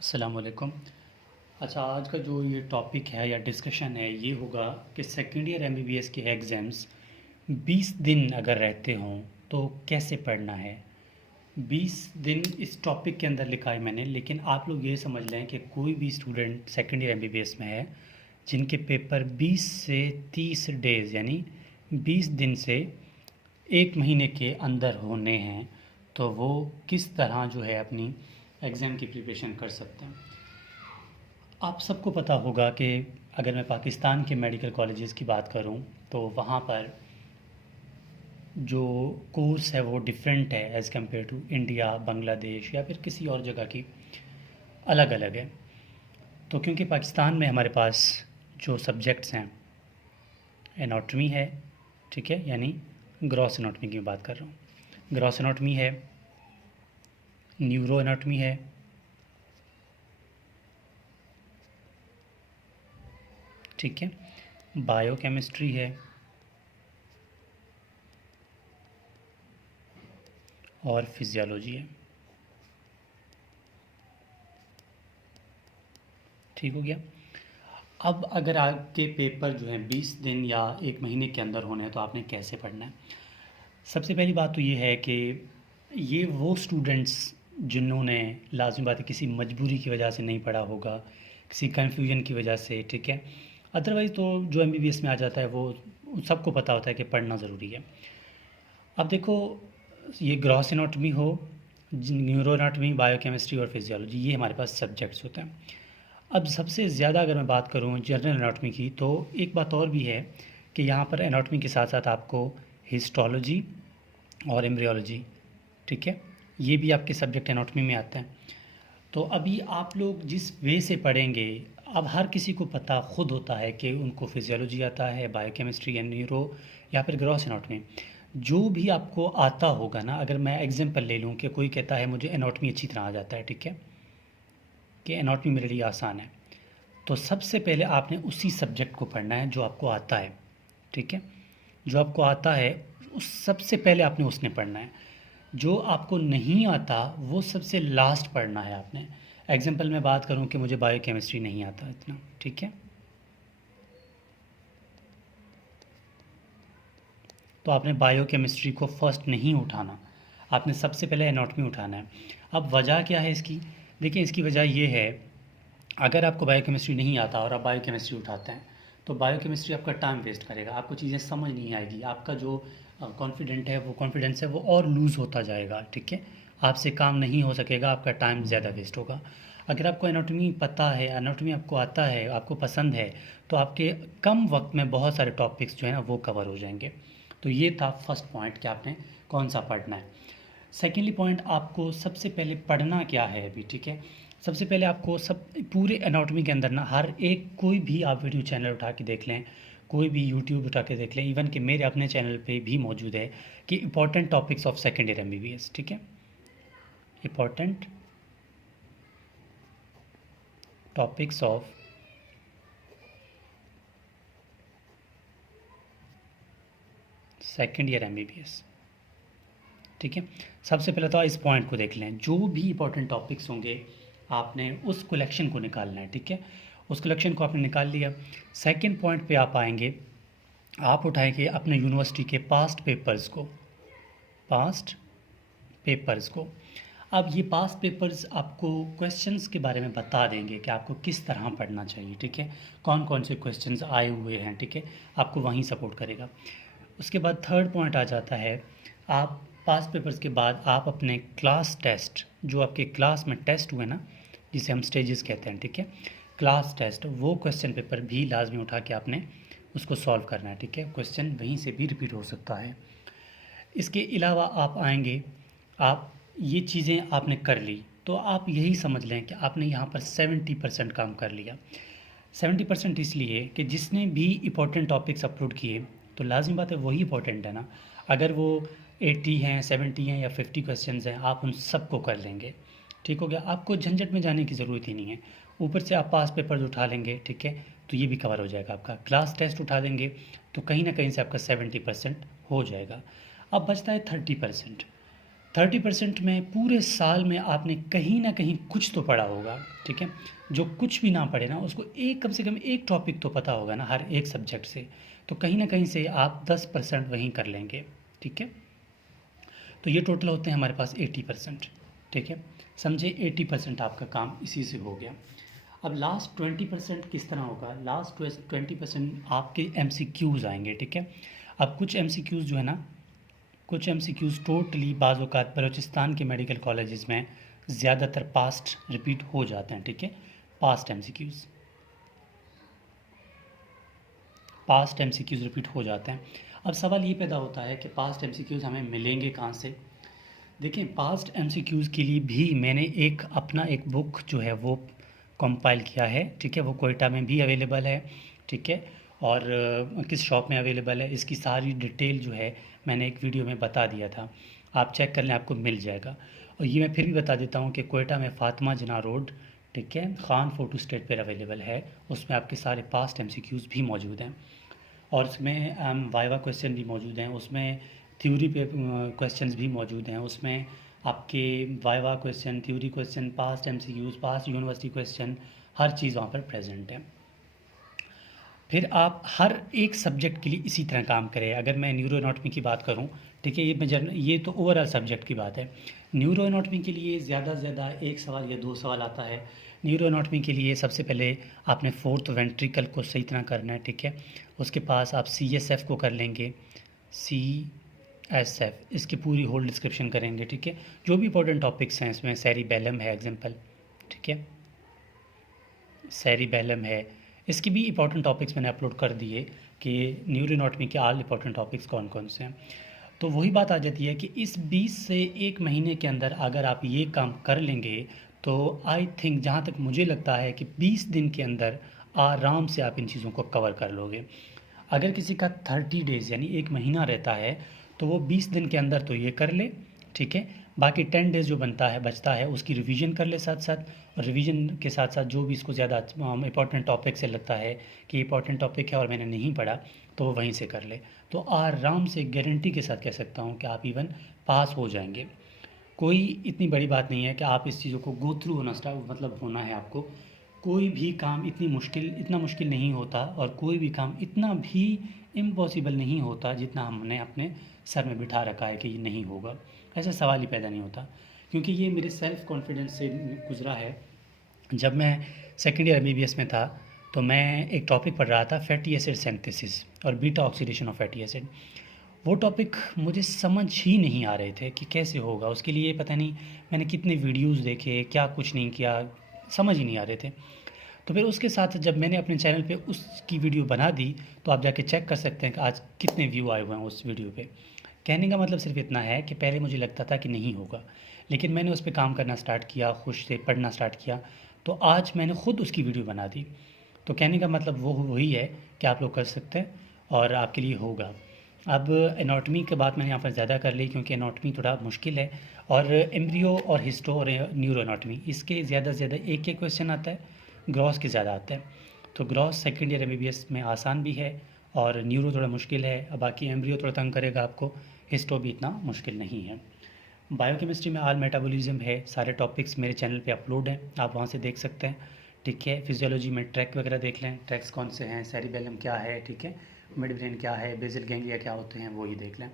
अस्सलाम वालेकुम। अच्छा, आज का जो ये टॉपिक है या डिस्कशन है ये होगा कि सेकेंड ईयर एमबीबीएस के एग्ज़ाम्स 20 दिन अगर रहते हों तो कैसे पढ़ना है। 20 दिन इस टॉपिक के अंदर लिखा है मैंने, लेकिन आप लोग ये समझ लें कि कोई भी स्टूडेंट सेकेंड ईयर एमबीबीएस में है जिनके पेपर 20 से 30 डेज़ यानी 20 दिन से एक महीने के अंदर होने हैं, तो वो किस तरह जो है अपनी एग्ज़ाम की प्रिपरेशन कर सकते हैं। आप सबको पता होगा कि अगर मैं पाकिस्तान के मेडिकल कॉलेजेस की बात करूं तो वहाँ पर जो कोर्स है वो डिफरेंट है as compare to India, Bangladesh या फिर किसी और जगह की अलग अलग है। तो क्योंकि पाकिस्तान में हमारे पास जो सब्जेक्ट्स हैं, एनाटॉमी है, ठीक है, यानी ग्रॉस एनाटॉमी की बात कर रहा हूँ। ग्रॉस एनाटॉमी है, न्यूरो एनाटॉमी है, ठीक है, बायोकेमिस्ट्री है और फिजियोलॉजी है। ठीक हो गया। अब अगर आपके पेपर जो हैं 20 दिन या एक महीने के अंदर होने हैं तो आपने कैसे पढ़ना है। सबसे पहली बात तो ये है कि ये वो स्टूडेंट्स जिन्होंने लाज़मी बात है किसी मजबूरी की वजह से नहीं पढ़ा होगा, किसी कन्फ्यूजन की वजह से, ठीक है। अदरवाइज़ तो जो एमबीबीएस में आ जाता है वो सबको पता होता है कि पढ़ना ज़रूरी है। अब देखो, ये ग्रॉस एनाटॉमी हो, न्यूरो एनाटॉमी, बायोकेमिस्ट्री और फिजियोलॉजी, ये हमारे पास सब्जेक्ट्स होते हैं। अब सबसे ज़्यादा अगर मैं बात करूँ जनरल एनाटॉमी की, तो एक बात और भी है कि यहाँ पर एनाटॉमी के साथ साथ आपको हिस्टोलॉजी और एम्ब्रियोलॉजी, ठीक है, ये भी आपके सब्जेक्ट एनाटॉमी में आते हैं। तो अभी आप लोग जिस वे से पढ़ेंगे, अब हर किसी को पता खुद होता है कि उनको फिजियोलॉजी आता है, बायोकेमिस्ट्री या न्यूरो या फिर ग्रॉस एनाटॉमी। जो भी आपको आता होगा ना, अगर मैं एग्जांपल ले लूँ कि कोई कहता है मुझे एनाटॉमी अच्छी तरह आ जाता है, ठीक है, कि एनाटॉमी मेरे लिए आसान है, तो सबसे पहले आपने उसी सब्जेक्ट को पढ़ना है जो आपको आता है, ठीक है। जो आपको आता है उस सबसे पहले आपने उसने पढ़ना है। जो आपको नहीं आता वो सबसे लास्ट पढ़ना है आपने। एग्जांपल मैं बात करूं कि मुझे बायोकेमिस्ट्री नहीं आता इतना, ठीक है, तो आपने बायोकेमिस्ट्री को फर्स्ट नहीं उठाना, आपने सबसे पहले एनाटॉमी उठाना है। अब वजह क्या है इसकी? देखिए, इसकी वजह ये है, अगर आपको बायोकेमिस्ट्री नहीं आता और आप बायोकेमिस्ट्री उठाते हैं तो बायोकेमिस्ट्री आपका टाइम वेस्ट करेगा, आपको चीज़ें समझ नहीं आएगी, आपका जो कॉन्फिडेंस है वो और लूज़ होता जाएगा, ठीक है, आपसे काम नहीं हो सकेगा, आपका टाइम ज़्यादा वेस्ट होगा। अगर आपको एनाटॉमी पता है, एनाटॉमी आपको आता है, आपको पसंद है, तो आपके कम वक्त में बहुत सारे टॉपिक्स जो है ना वो कवर हो जाएंगे। तो ये था फर्स्ट पॉइंट कि आपने कौन सा पढ़ना है। सेकेंडली पॉइंट, आपको सबसे पहले पढ़ना क्या है अभी, ठीक है। सबसे पहले आपको सब पूरे एनाटॉमी के अंदर ना हर एक कोई भी आप वीडियो चैनल उठा के देख लें, कोई भी यूट्यूब उठा के देख लें, इवन कि मेरे अपने चैनल पे भी मौजूद है कि important topics of second year MBBS, ठीक है, important topics of second year MBBS, ठीक है। सबसे पहले तो इस पॉइंट को देख लें, जो भी इंपॉर्टेंट टॉपिक्स होंगे आपने उस कलेक्शन को निकालना है, ठीक है, उस कलेक्शन को आपने निकाल लिया। सेकंड पॉइंट पे आप आएंगे, आप उठाएंगे अपने यूनिवर्सिटी के पास्ट पेपर्स को। अब ये पास्ट पेपर्स आपको क्वेश्चंस के बारे में बता देंगे कि आपको किस तरह पढ़ना चाहिए, ठीक है, कौन कौन से क्वेश्चंस आए हुए हैं, ठीक है, आपको वहीं सपोर्ट करेगा। उसके बाद थर्ड पॉइंट आ जाता है, आप पास्ट पेपर्स के बाद आप अपने क्लास टेस्ट, जो आपके क्लास में टेस्ट हुए ना, जिसे हम स्टेजेस कहते हैं, ठीक है, क्लास टेस्ट, वो क्वेश्चन पेपर भी लाजमी उठा के आपने उसको सॉल्व करना है, ठीक है, क्वेश्चन वहीं से भी रिपीट हो सकता है। इसके अलावा आप आएंगे, आप ये चीज़ें आपने कर ली तो आप यही समझ लें कि आपने यहाँ पर 70% काम कर लिया। 70% इसलिए कि जिसने भी इंपॉर्टेंट टॉपिक्स अपलोड किए तो लाजमी बात है वही इंपॉर्टेंट है ना। अगर वो 80 हैं, 70 हैं या 50 क्वेश्चंस हैं, आप उन सबको कर लेंगे, ठीक हो गया, आपको झंझट में जाने की ज़रूरत ही नहीं है। ऊपर से आप पास पेपर्स उठा लेंगे, ठीक है, तो ये भी कवर हो जाएगा। आपका क्लास टेस्ट उठा देंगे तो कहीं ना कहीं से आपका 70% हो जाएगा। अब बचता है 30%। 30% में पूरे साल में आपने कहीं ना कहीं कुछ तो पढ़ा होगा, ठीक है। जो कुछ भी ना पढ़े ना, उसको एक कम से कम एक टॉपिक तो पता होगा ना हर एक सब्जेक्ट से, तो कहीं ना कहीं से आप 10% वहीं कर लेंगे, ठीक है। तो ये टोटल होते हैं हमारे पास 80%, ठीक है। समझे, 80% आपका काम इसी से हो गया। अब लास्ट 20% किस तरह होगा? लास्ट 20% आपके MCQs आएंगे, ठीक है। अब कुछ MCQs जो है ना, कुछ MCQs टोटली बाज़ औक़ात बलूचिस्तान के मेडिकल कॉलेजेस में ज़्यादातर पास्ट रिपीट हो जाते हैं, ठीक है। Past MCQs, past MCQs repeat हो जाते हैं। अब सवाल ये पैदा होता है कि पास्ट MCQs हमें मिलेंगे कहाँ से? देखिए, पास्ट MCQs के लिए भी मैंने अपना एक बुक जो है वो कंपाइल किया है, ठीक है। वो कोयटा में भी अवेलेबल है, ठीक है। और किस शॉप में अवेलेबल है इसकी सारी डिटेल जो है मैंने एक वीडियो में बता दिया था, आप चेक कर लें, आपको मिल जाएगा। और ये मैं फिर भी बता देता हूँ कि कोयटा में फातिमा जिना रोड, ठीक है, खान फोटो स्टेट पर अवेलेबल है। उसमें आपके सारे पास्ट MCQs भी मौजूद हैं, और उसमें वाइवा क्वेश्चन भी मौजूद हैं, उसमें थ्योरी पे क्वेश्चंस भी मौजूद हैं, उसमें आपके viva question, theory question, past MCQs, past university question, हर चीज़ वहाँ पर प्रेजेंट है। फिर आप हर एक सब्जेक्ट के लिए इसी तरह काम करें। अगर मैं न्यूरो एनाटॉमी की बात करूं, ठीक है, ये तो ओवरऑल सब्जेक्ट की बात है। न्यूरो एनाटॉमी के लिए ज़्यादा से ज़्यादा एक सवाल या दो सवाल आता है। न्यूरो एनाटॉमी के लिए सबसे पहले आपने फोर्थ वेंट्रिकल को सही तरह करना है, ठीक है। उसके पास आप CSF को कर लेंगे, CSF इसकी पूरी होल डिस्क्रिप्शन करेंगे, ठीक है। जो भी इंपॉर्टेंट टॉपिक्स हैं इसमें, सेरिबेलम है एग्जाम्पल, ठीक है, सेरिबेलम है। इसकी भी इंपॉर्टेंट टॉपिक्स मैंने अपलोड कर दिए कि न्यूरो एनाटॉमी के ऑल इंपॉर्टेंट टॉपिक्स कौन कौन से हैं। तो वही बात आ जाती है कि इस 20 से 1 महीने के अंदर अगर आप ये काम कर लेंगे तो आई थिंक, जहाँ तक मुझे लगता है कि 20 दिन के अंदर आराम से आप इन चीज़ों को कवर कर लोगे। अगर किसी का 30 डेज़ यानी 1 महीना रहता है तो वो 20 दिन के अंदर तो ये कर ले, ठीक है। बाकी 10 डेज़ जो बचता है उसकी रिवीजन कर ले साथ साथ, और रिवीजन के साथ साथ जो भी इसको ज़्यादा इंपॉर्टेंट टॉपिक से लगता है कि इंपॉर्टेंट टॉपिक है और मैंने नहीं पढ़ा, तो वो वहीं से कर ले। तो आराम से गारंटी के साथ कह सकता हूँ कि आप इवन पास हो जाएंगे। कोई इतनी बड़ी बात नहीं है कि आप इस चीज़ों को गो थ्रू होना है आपको। कोई भी काम इतना मुश्किल नहीं होता, और कोई भी काम इतना भी इम्पॉसिबल नहीं होता जितना हमने अपने सर में बिठा रखा है कि ये नहीं होगा। ऐसा सवाल ही पैदा नहीं होता, क्योंकि ये मेरे सेल्फ कॉन्फिडेंस से गुजरा है। जब मैं सेकेंड ईयर MBBS में था तो मैं एक टॉपिक पढ़ रहा था, फैटी एसिड सिंथेसिस और beta oxidation of fatty acid. वो टॉपिक मुझे समझ ही नहीं आ रहे थे कि कैसे होगा। उसके लिए पता नहीं मैंने कितने वीडियोज़ देखे, क्या कुछ नहीं किया, समझ ही नहीं आ रहे थे। तो फिर उसके साथ जब मैंने अपने चैनल पे उसकी वीडियो बना दी, तो आप जाके चेक कर सकते हैं कि आज कितने व्यू आए हुए हैं उस वीडियो पे। कहने का मतलब सिर्फ इतना है कि पहले मुझे लगता था कि नहीं होगा, लेकिन मैंने उस पर काम करना स्टार्ट किया, खुश से पढ़ना स्टार्ट किया, तो आज मैंने ख़ुद उसकी वीडियो बना दी। तो कहने का मतलब वो वही है कि आप लोग कर सकते हैं और आपके लिए होगा। अब एनाटॉमी की बात मैंने यहाँ पर ज़्यादा कर ली क्योंकि एनाटॉमी थोड़ा मुश्किल है, और एम्ब्रियो और हिस्टो और न्यूरो एनाटॉमी इसके ज़्यादा से ज़्यादा एक क्वेश्चन आता है, ग्रॉस के ज़्यादा आता है। तो ग्रॉस सेकेंड ईयर MBBS में आसान भी है, और न्यूरो थोड़ा मुश्किल है। अब बाकी एम्ब्रियो थोड़ा तंग करेगा आपको, हिस्टो भी इतना मुश्किल नहीं है। बायोकेमिस्ट्री में ऑल मेटाबॉलिज्म है, सारे टॉपिक्स मेरे चैनल पे अपलोड हैं, आप वहाँ से देख सकते हैं, ठीक है। फिजियोलॉजी में ट्रैक वगैरह देख लें, ट्रैक्स कौन से हैं, सेरिबेलम क्या है, ठीक है, मिड ब्रेन क्या है, बेसल गैंग्लिया क्या होते हैं, वो ही देख लें।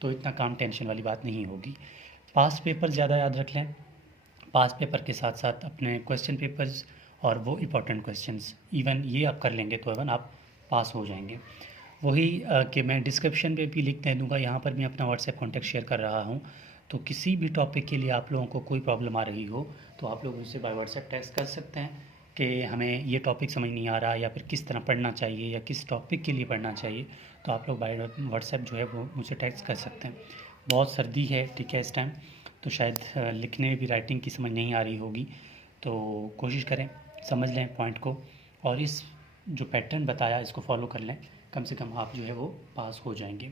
तो इतना काम टेंशन वाली बात नहीं होगी। पास्ट पेपर ज़्यादा याद रख लें, पास्ट पेपर के साथ साथ अपने क्वेश्चन पेपर्स और वो इंपॉर्टेंट क्वेश्चंस, इवन ये आप कर लेंगे तो इवन आप पास हो जाएंगे। वही कि मैं डिस्क्रिप्शन पे भी लिख दे दूँगा, यहाँ पर मैं अपना व्हाट्सएप कॉन्टैक्ट शेयर कर रहा हूँ। तो किसी भी टॉपिक के लिए आप लोगों को कोई प्रॉब्लम आ रही हो तो आप लोग मुझसे बाय व्हाट्सएप टेक्स्ट कर सकते हैं कि हमें ये टॉपिक समझ नहीं आ रहा, या फिर किस तरह पढ़ना चाहिए या किस टॉपिक के लिए पढ़ना चाहिए, तो आप लोग बाय व्हाट्सएप जो है वो मुझे टेक्स्ट कर सकते हैं। बहुत सर्दी है, ठीक है, इस टाइम तो शायद लिखने में भी राइटिंग की समझ नहीं आ रही होगी, तो कोशिश करें समझ लें पॉइंट को, और इस जो पैटर्न बताया इसको फॉलो कर लें, कम से कम आप जो है वो पास हो जाएंगे।